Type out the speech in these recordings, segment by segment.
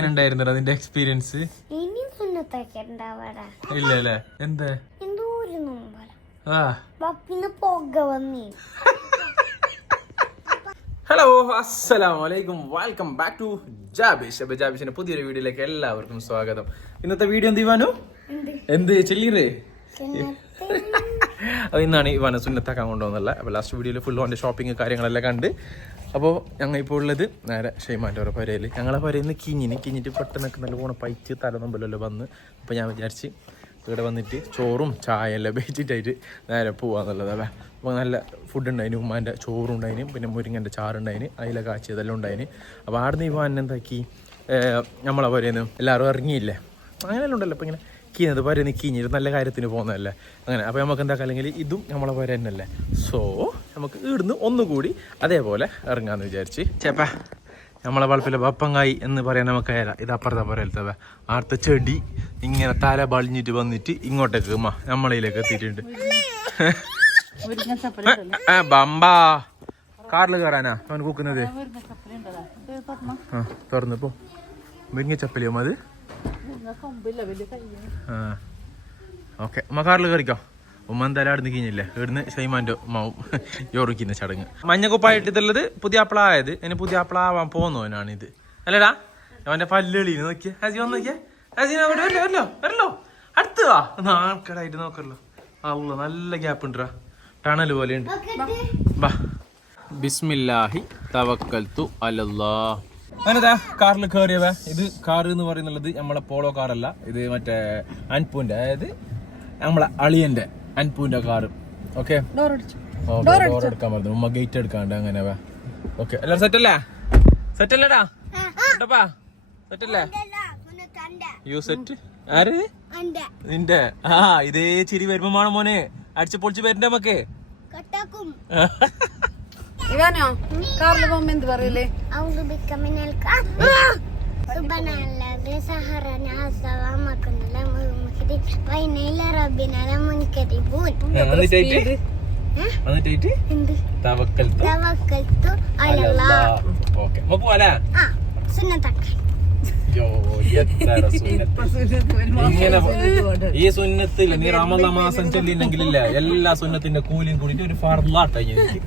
എങ്ങനെ ഉണ്ടായിരുന്നു അതിന്റെ എക്സ്പീരിയൻസ് ഇല്ല അല്ലേ എന്താ? ഹലോ അസ്സലാമലൈക്കും. Welcome back to Jabish. അപ്പൊ ജാബിഷിന്റെ പുതിയൊരു വീഡിയോയിലേക്ക് എല്ലാവർക്കും സ്വാഗതം. ഇന്നത്തെ വീഡിയോ എന്ത് ഇവാനു? എന്ത്? ചെല്ലീറ്? അപ്പോൾ ഇന്നാണ് ഈ വനസുന്നത്താക്കാൻ കൊണ്ടുവന്നല്ല അപ്പോൾ ലാസ്റ്റ് വീഡിയോയിൽ ഫുൾ അവന്റെ ഷോപ്പിംഗ് കാര്യങ്ങളെല്ലാം കണ്ട്. അപ്പോൾ ഞങ്ങൾ ഇപ്പോൾ ഉള്ളത് നേരെ ഷെയ്മാന്റെ ഓരോ പരയിൽ ഞങ്ങളെ പരയിൽ നിന്ന് കിഞ്ഞിന് കിഞ്ഞിട്ട് പെട്ടെന്നൊക്കെ നല്ല പോണ പൈച്ച് തലനൊമ്പലല്ലോ വന്ന്. അപ്പോൾ ഞാൻ വിചാരിച്ച് ഇവിടെ വന്നിട്ട് ചോറും ചായ എല്ലാം വെച്ചിട്ടായിട്ട് നേരെ പോവാന്നുള്ളത്. അല്ലേ അപ്പോൾ നല്ല ഫുഡ് ഉണ്ടായിന് ഉമ്മാന്റെ ചോറും ഉണ്ടായിന് പിന്നെ മുരിങ്ങന്റെ ചാറുണ്ടായിന് അതിലെ കാച്ചിയതെല്ലാം ഉണ്ടായിന്. അപ്പോൾ ആടുന്ന് ഇവാൻ എന്താക്കി നമ്മളെ പോരേന്ന് എല്ലാവരും ഇറങ്ങിയില്ലേ? അങ്ങനെയെല്ലാം ഉണ്ടല്ലോ. അപ്പോൾ ഇങ്ങനെ കീഞ്ഞത് പോരെ കീഞ്ഞിട്ട് നല്ല കാര്യത്തിന് പോകുന്നതല്ലേ? അങ്ങനെ അപ്പോൾ നമുക്ക് എന്താക്കാം? അല്ലെങ്കിൽ ഇതും നമ്മളെ പോരെ തന്നെയല്ലേ? സോ നമുക്ക് ഇവിടുന്ന് ഒന്നുകൂടി അതേപോലെ ഇറങ്ങാമെന്ന് വിചാരിച്ച്. ചേപ്പാ നമ്മളെ വളപ്പിലെ വപ്പങ്കായി എന്ന് പറയാൻ നമുക്ക് അയല ഇത് അപ്പുറത്തെ പോരലത്തെ ആർത്ത ചെടി ഇങ്ങനെ തല പളിഞ്ഞിട്ട് വന്നിട്ട് ഇങ്ങോട്ടേക്ക് ഉമ്മ നമ്മളതിലേക്ക് എത്തിയിട്ടുണ്ട്. ബമ്പാ കാറിൽ കയറാനാ അവൻ കൂക്കുന്നത്? തുറന്നു? പോ. മുരിങ്ങ ചപ്പലിയോ അത് ഓക്കെ. ഉമ്മ കാറിൽ കയറിക്കോ ഉമ്മ എന്തായാലും അവിടെ കഴിഞ്ഞില്ലേ ഇവിടുന്ന് ഷൈമാന്റെ ഉമ്മാവും. യോറിക്കുന്ന ചടങ്ങ്. മഞ്ഞക്കുപ്പായിട്ടിട്ടുള്ളത് പുതിയ അപ്പളായത് ഇനി പുതിയ അപ്പളാവാൻ പോകുന്നവനാണ് ഇത് അല്ലടാ അവന്റെ പല്ലുകളി നോക്കിയേ. ഹസി വന്ന് നോക്കിയേ. ഹസി അവിടെ വരല്ലോ വരല്ലോ വരല്ലോ. അടുത്ത് വാ. നാൾക്കടായിട്ട് നോക്കല്ലോ അല്ല നല്ല ഗ്യാപ്പ് ഉണ്ടാ ടണൽ പോലെ ഉണ്ട് ബാ. ബിസ്മില്ലാഹി തവക്കൽത്തു അലല്ലാ അങ്ങനെതാ കാറിൽ കയറിയവ ഇത് കാർ എന്ന് പറയുന്നുള്ളത് നമ്മളെ പോളോ കാറല്ല. ഇത് മറ്റേ അൻപൂന്റെ അതായത് നമ്മളെ അളിയന്റെ അൻപൂന്റെ കാറ്. ഓക്കെ ഡോർ എടുക്കാൻ പറഞ്ഞു. ഉമ്മ ഗേറ്റ് എടുക്കാണ്ട് അങ്ങനെ ഓക്കെ എല്ലാരും സെറ്റ് അല്ലേ? സെറ്റ് അല്ലേടാ? കേട്ടപ്പാ സെറ്റ് അല്ലേ? യു സെറ്റ് ആര്? നിന്റെ? ആ ഇതേ ചിരി വരുമ്പോ വേണം മോനെ. അടിച്ചു പൊളിച്ച് വരണ്ടേ നമുക്ക് കട്ടാക്കും. ഇവാനോ? കാറിൽ പോകുമ്പോ എന്ത് പറയല്ലേ அவங்க பிக்கமினல்கா சுப நாளாகல சஹரான அசவா மக்கனல முகதி வைனைல ரப்பினல முன்கதிபூன் തവക്കൽത്തു. അലല്ലാ ഓക്കെ. നമുക്ക് പോവാലേ ആ സുന്നത്താക്കാൻ ഇങ്ങനെ ഈ സുന്നത്തിൽ നീ റമദ മാസം ചെല്ലിണ്ടെങ്കിലില്ല എല്ലാ സുന്നത്തിന്റെ കൂലിയും കൂടിയിട്ട് ഒരു ഫർലാട്ടായി എനിക്ക്.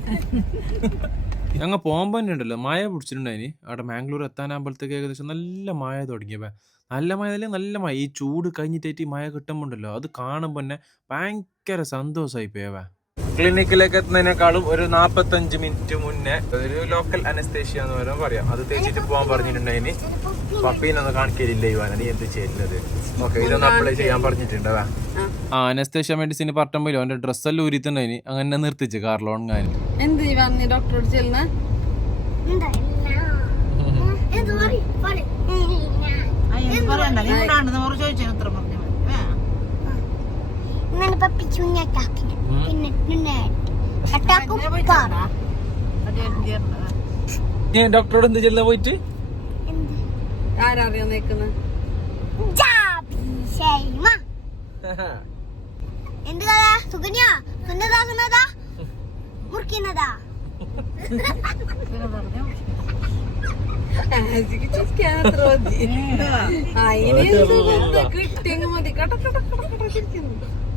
ഞങ്ങൾ പോകുമ്പോ തന്നെ ഉണ്ടല്ലോ മഴ പിടിച്ചിട്ടുണ്ടായിന് അവിടെ മാംഗ്ലൂർ എത്താനാകുമ്പോഴത്തേക്ക് ഏകദേശം നല്ല മഴ തുടങ്ങിയപ്പോ നല്ല മഴ നല്ല മായ ഈ ചൂട് കഴിഞ്ഞിട്ടേറ്റ് ഈ മഴ കിട്ടുമ്പോണ്ടല്ലോ. അത് കാണുമ്പോ തന്നെ ഭയങ്കര സന്തോഷമായി പോയവ ക്ലിനിക്കിലേക്ക് എത്തുന്നതിനേക്കാളും ഒരു നാപ്പത്തഞ്ച് മിനിറ്റ് മുന്നേ ഒരു ലോക്കൽ അനസ്തേഷ്യ എന്ന് പറയാൻ പറയാം. അത് തേച്ചിട്ട് പോകാൻ പറഞ്ഞിട്ടുണ്ടായിന് പപ്പീനൊന്ന് കാണിക്കലില്ല ഇവാന നീ എന്ത് ചെയ്യുന്നത്? ഓക്കെ ഇതൊന്ന് അപ്ലൈ ചെയ്യാൻ പറഞ്ഞിട്ടുണ്ടതാ. ആ. അനസ്തേഷ്യ മെഡിസിൻ പറഞ്ഞപ്പോഴോ അവന്റെ ഡ്രസ്സെല്ലാം ഊരിത്തുണ്ടായിന് അങ്ങനെ നിർത്തിച്ച് കാറിലോൺ ഞാൻ എന്ത് ഇവാൻ നീ ഡോക്ടറോട് ചെല്ലുന്ന? ഇന്നലെ പപ്പി ചുഞ്ഞാക്കാക്കിന് പിന്നെ പിന്നെ അട്ടാക്കും കാറ ഡോക്ടറോട് എന്ത് ചെല്ലാ പോയിട്ട് ജാബി ഷൈമ എന്ത് കഥ സുകന്യ സുന്നതാകുന്നതാ മുറിക്കുന്നതാ കിട്ടിയെങ്കിൽ മതി കട കട കട കട ചിരിക്കുന്നു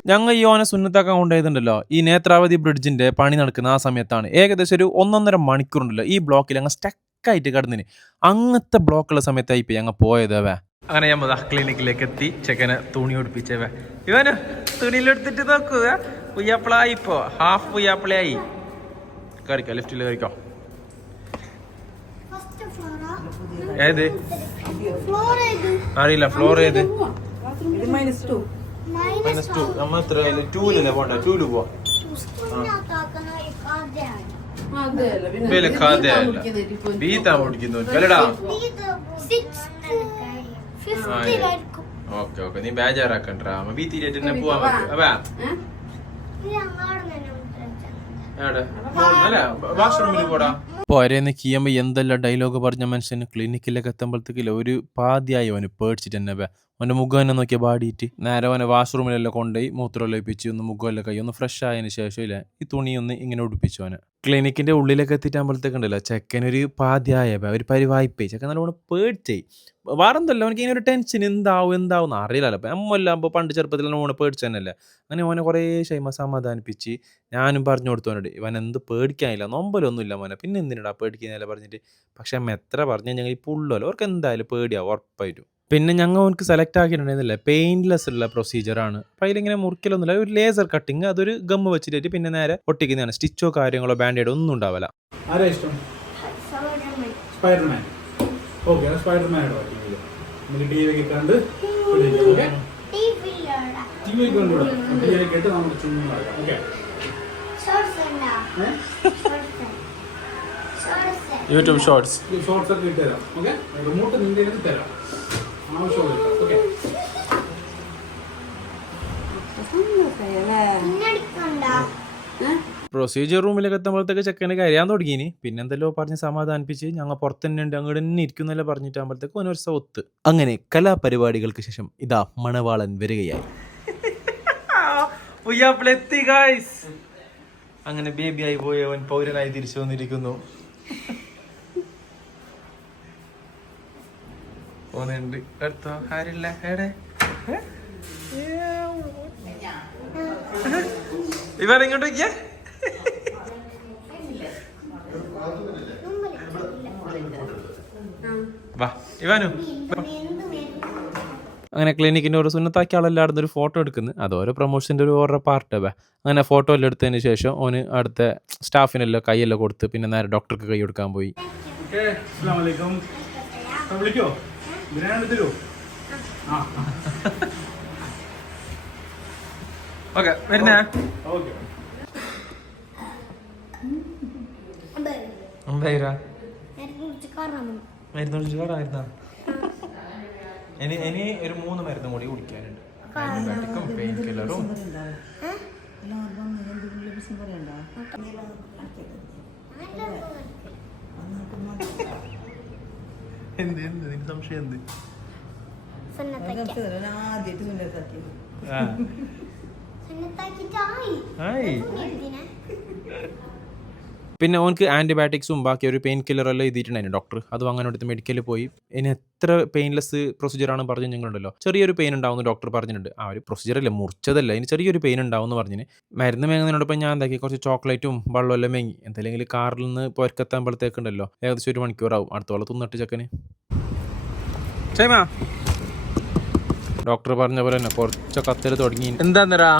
ഞങ്ങൾ ഈ ഓനെ സുന്നത്താക്കാൻ കൊണ്ടുപോയതുണ്ടല്ലോ. ഈ നേത്രാവതി ബ്രിഡ്ജിന്റെ പണി നടക്കുന്ന ആ സമയത്താണ്. ഏകദേശം ഒരു ഒന്നൊന്നര മണിക്കൂറുണ്ടല്ലോ ഈ ബ്ലോക്കിൽ അങ്ങ് സ്റ്റക്കായിട്ട് കിടന്നിന്. അങ്ങനത്തെ ബ്ലോക്കുള്ള സമയത്തായി ഇപ്പൊ ഞങ്ങൾ പോയത് വേ അങ്ങനെ ഞാൻ ക്ലിനിക്കിലേക്ക് എത്തി. ചെക്കനെ തുണി ഉടുപ്പിച്ചവേ ഇവന് തുണിയിലെടുത്തിട്ട് നോക്കുക പുയ്യാപ്പിളായി ഇപ്പോ. ഹാഫ് പുയ്യാപ്പിളയായി കയറിക്കോ ലിഫ്റ്റിൽ കയറിക്കോ. ഫസ്റ്റ് ഫ്ലോറാ ഏത്? അറിയില്ല ഫ്ലോർ ഏത്? ഇത് മൈനസ് ടു മൈനസ് ടു നമ്മ എത്ര ടൂലല്ലേ പോണ്ട? ടൂൽ പോവാ. ബീത്താ ഓടിക്കുന്നു അല്ലടാ ഓക്കെ ഓക്കെ. നീ ബേജാറാക്കണ്ടാ. അമ്മ ബി തന്നെ പോവാൻ പറ്റും. അപ്പാ. എവിടെ? അല്ല വാഷ്റൂമിൽ പോടാ. പോരേന്ന് കീയുമ്പോ എന്തെല്ലാം ഡയലോഗ് പറഞ്ഞ മനുഷ്യന്? ക്ലിനിക്കിലൊക്കെ എത്തുമ്പോഴത്തേക്കില്ല ഒരു പാതിയായി അവന് പേടിച്ചിട്ട് തന്നെ വേ അവന്റെ മുഖം തന്നെ നോക്കിയ പാടിയിട്ട്. നേരെ അവനെ വാഷ്റൂമിലെല്ലാം കൊണ്ടുപോയി മൂത്രം ലഭിച്ച് ഒന്ന് മുഖമെല്ലാം കൈ ഒന്ന് ഫ്രഷ് ആയതിനു ശേഷം ഇല്ല ഈ തുണി ഒന്ന് ഇങ്ങനെ ഉടുപ്പിച്ചു അവനെ. ക്ലിനിക്കിന്റെ ഉള്ളിലൊക്കെ എത്തിയിട്ടാകുമ്പോഴത്തേക്കുണ്ടല്ലോ ചെക്കനൊരു പാതിയായ ഒരു പരിവായ്പേ. ചെക്കൻ നല്ലോണം പേടിച്ചായി വേറെന്തല്ല? അവനക്ക് ഇങ്ങനെ ഒരു ടെൻഷൻ എന്താവും എന്താവും അറിയില്ലല്ലോ. അപ്പം അമ്മല്ലാകുമ്പോൾ പണ്ട് ചെറുപ്പത്തിൽ ഓനെ പേടിച്ചു തന്നെയല്ലേ അങ്ങനെ ഓനെ കുറേ ഷൈമ സമാധാനിപ്പിച്ച് ഞാനും പറഞ്ഞു കൊടുത്തോനോട് ഇവൻ എന്ത് പേടിക്കാനില്ല നൊമ്പലൊന്നുമില്ല മോനെ. പിന്നെ എന്തിനാ പേടിക്കുന്നില്ല പറഞ്ഞിട്ട്? പക്ഷെ അമ്മ എത്ര പറഞ്ഞു ഞങ്ങൾ ഈ പുള്ളല്ലോ അവർക്ക് എന്തായാലും പേടിയാവും ഉറപ്പായിട്ടും. പിന്നെ ഞങ്ങൾ അവനക്ക് സെലക്ട് ആക്കിയിട്ടുണ്ടായിരുന്നില്ല? പെയിൻലെസ് ഉള്ള പ്രൊസീജിയറാണ് അപ്പം അതിലിങ്ങനെ മുറിക്കലൊന്നുമില്ല. ഒരു ലേസർ കട്ടിങ് അതൊരു ഗമ്മ് വെച്ചിട്ട് പിന്നെ നേരെ ഒട്ടിക്കുന്നതാണ്. സ്റ്റിച്ചോ കാര്യങ്ങളോ ബാൻഡേഡോ ഒന്നും ഉണ്ടാവില്ല ആരാ ഇഷ്ടം? സ്പൈഡർമാൻ ഓക്കെ സ്പൈഡർമാൻ നമുക്ക് ടി വി ഒക്കെ കണ്ട് ഓക്കെ? ടി വി കണ്ടുകൂടാ ടി വി കേട്ട് നമ്മൾ ചുമ്മാ ഓക്കെ? YouTube shorts. ഷോർട്സ് ഒക്കെ ഇട്ട് തരാം ഓക്കെ? റിമോട്ട് നിന്റെ കയ്യിൽ തരാം. ആവശ്യമുള്ള ഓക്കെ? പിന്നടിക്കണ്ടോ പ്രൊസീജിയർ റൂമിലൊക്കെ എത്തുമ്പോഴത്തേക്ക് ചെക്കനെ കരയാൻ തുടങ്ങിയിനി പിന്നെ എന്തല്ലോ പറഞ്ഞ് സമാധാനിപ്പിച്ച് ഞങ്ങൾ പുറത്ത് തന്നെ ഉണ്ട് അങ്ങോട്ട് തന്നെ ഇരിക്കുന്നല്ലേ പറഞ്ഞിട്ടാകുമ്പോഴത്തേക്ക് ദിവസം ഒത്ത് അങ്ങനെ കലാപരിപാടികൾക്ക് ശേഷം ഇതാ മണവാളൻ വരികയായി. അങ്ങനെ ബേബി ആയി പോയി അവൻ പൗരനായി തിരിച്ചു വന്നിരിക്കുന്നു. പോന്നുണ്ട് അടുത്തോ? ആരില്ല ഇങ്ങോട്ട് നോക്കിയേ വാ ഇവാനു. അങ്ങനെ ക്ലിനിക്കിന്റെ ഒരു സുന്നത്താക്കി ആളെല്ലാം ഒരു ഫോട്ടോ എടുക്കുന്നു. അത് ഓരോ പ്രൊമോഷന്റെ ഒരു ഓരോ പാർട്ട് വേ അങ്ങനെ ഫോട്ടോ എല്ലാം എടുത്തതിന് ശേഷം ഓന് അടുത്ത സ്റ്റാഫിനെല്ലാം കൈയെല്ലാം കൊടുത്ത് പിന്നെ നേരെ ഡോക്ടർക്ക് കൈ കൊടുക്കാൻ പോയി. വിളിക്കോ? ബിരിയാണി തരുമോ ആ. ഓക്കെ വരുന്നേ. ഓക്കെ. മരുന്ന് കുടിച്ച് കയറായിരുന്ന ഇനി ഇനി ഒരു മൂന്ന് മരുന്നും കൂടി കുടിക്കാനുണ്ട്. ആന്റിബയോട്ടിക്കും പെയിൻ കില്ലറും എന്ത് എന്ത്? നിന്റെ സംശയം എന്ത്? ആദ്യമായിട്ട് ആയി. എന്തിനാ പിന്നെ ഓനക്ക് ആന്റിബയോട്ടിക്സും ബാക്കി ഒരു പെയിൻ കില്ലർ എല്ലാം എഴുതിയിട്ടുണ്ടായിരുന്നു ഡോക്ടർ. അത് അങ്ങനെ എടുത്ത് മെഡിക്കലിൽ പോയി. ഇനി എത്ര പെയിൻലെസ് പ്രൊസീജിയറാണ് പറഞ്ഞു ഞങ്ങളുണ്ടല്ലോ ചെറിയൊരു പെയിൻ ഉണ്ടാവും ഡോക്ടർ പറഞ്ഞിട്ടുണ്ട്. ആ ഒരു പ്രൊസീജിയർ അല്ല മുറിച്ചതല്ല. ഇനി ചെറിയൊരു പെയിൻ ഉണ്ടാവും എന്ന് പറഞ്ഞിന്. മരുന്ന് മേങ്ങുന്നതിനോടൊപ്പം ഞാൻ എന്താക്കി? കുറച്ച് ചോക്ലേറ്റും വെള്ളം എല്ലാം മേങ്ങി. എന്തെങ്കിലും കാറിൽ നിന്ന് പുരക്കെത്താകുമ്പോഴത്തേക്കുണ്ടല്ലോ ഏകദേശം ഒരു മണിക്കൂറാവും. അടുത്ത വെള്ളം തിന്നിട്ട് ചെക്കന്. ചേമാ ഡോക്ടർ പറഞ്ഞ പോലെ തന്നെ കുറച്ച് കത്തൽ തുടങ്ങി. എന്താന്നരാ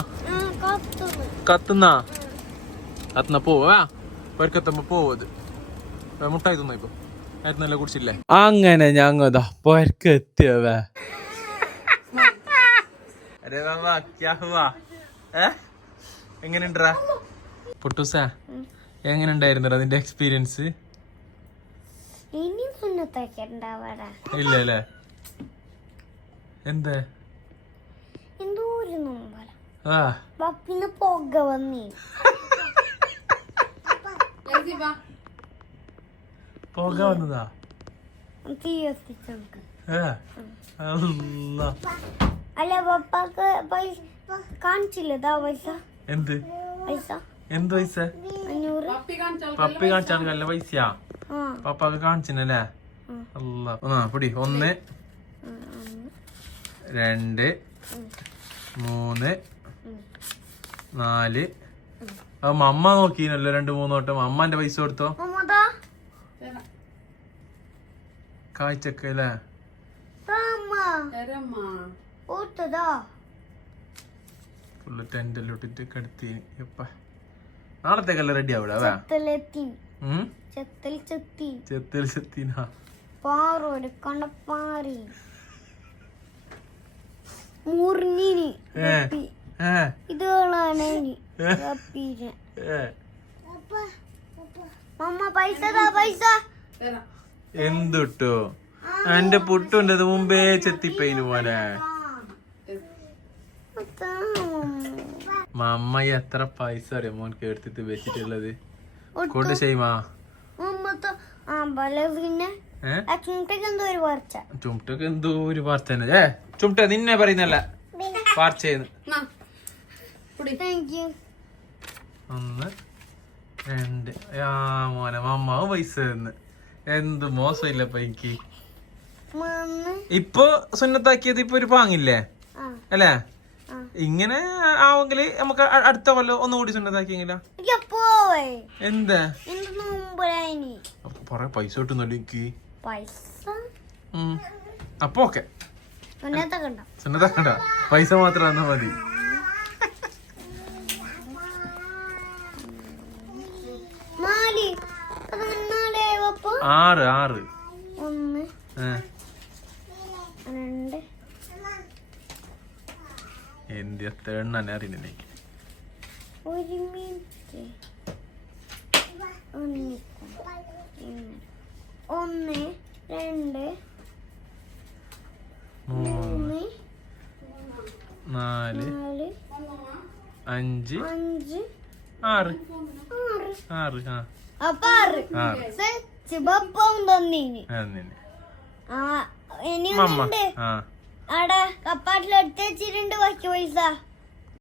കത്തുന്ന? കത്തുന്ന പോവാ. പൊരക്കെത്തുമ്പോ പോവത് മുട്ടായി തിന്നോ ഇപ്പൊ? ആയിരുന്നല്ല കുടിച്ചില്ലേ? അങ്ങനെ ഞങ്ങതാ പൊരക്കെത്തിയവ. എങ്ങനെണ്ടാ പൊട്ടൂസ എങ്ങനെ ഉണ്ടായിരുന്നടാ നിന്റെ എക്സ്പീരിയൻസ് ഇല്ല അല്ലേ എന്താ എന്തോ? ഒരു നൊമ്പല ആ. പപ്പിന്ന് പുക വന്നേ പോകാ വന്നതാ അല്ലാ. അല്ല പപ്പാക്ക് പൈസ കാണിച്ചില്ലതാ പൈസ എന്ത്? പൈസ എന്ത് പൈസ? പപ്പി കാണിച്ചാൽ നല്ല പൈസയാ പപ്പാക്ക് കാണിച്ചിനല്ലേ ഉം. അല്ല? ആ. പിടി. ഒന്ന്. രണ്ട് മൂന്ന് നാല് അമ്മ നോക്കീനല്ലോ രണ്ട് മൂന്ന് വട്ടം. അമ്മന്റെ പൈസ കൊടുത്തോ? കാഴ്ചക്ക് അല്ലേ? ഫുള്ള് ടെന്റെല്ലാം ഇട്ടിട്ട് കടത്തി നാളത്തേക്കല്ല റെഡി അതാ? ചെത്തൽ ചെത്തി ചെത്തിൽ ചെത്തിനാ. മുറിഞ്ഞിനി ഇതുകളാണ് എന്തുട്ടോ? എന്റെ പുട്ടുണ്ടത് മുമ്പേ ചെത്തിപ്പയിന് പോലെ. മമ്മ. എത്ര പൈസ അറിയാം മോൻക്ക് എടുത്തിട്ട് വെച്ചിട്ടുള്ളത്? കൊണ്ട് ചെയ്യുമാ ചുമട്ടൊക്കെ എന്തോ ഒരു പാർച്ച ഏ ചുമട്ട നിന്നെ പറയുന്നല്ല യു ഒന്ന് രണ്ട് ആ മോനെ മമ്മാവ് പൈസ തന്ന്. എന്ത് മോശമില്ലപ്പ എനിക്ക്. മൂന്ന് ഇപ്പൊ സുന്നത്താക്കിയത് ഇപ്പൊ ഒരു പാങ്ങില്ലേ? അല്ലേ? ഇങ്ങനെ ആവെങ്കിൽ നമുക്ക് അടുത്ത കൊല്ലം ഒന്നുകൂടി സുന്നത്താക്കിയെങ്കിലാ? എന്താ? പൈസ കിട്ടുന്നല്ലോ എനിക്ക്. അപ്പൊ ഓക്കെ. സുന്നത്താക്കണ്ട പൈസ മാത്രം മതി. ആറ് ആറ്. ഒന്ന്. രണ്ട്. എന്ത് എത്ര എണ്ണ ഒരു മിനിറ്റ്. ഒന്ന് രണ്ട്. മൂന്ന് നാല് അഞ്ച് അഞ്ച് ആറ്. ആറ്. ആറ് ആ. ആറ്. ആറ്. ചിബപ്പം തന്നീന് ആ ഇനി കപ്പാട്ടിലെടുത്ത് വെച്ചിട്ടുണ്ട് ബാക്കി പൈസ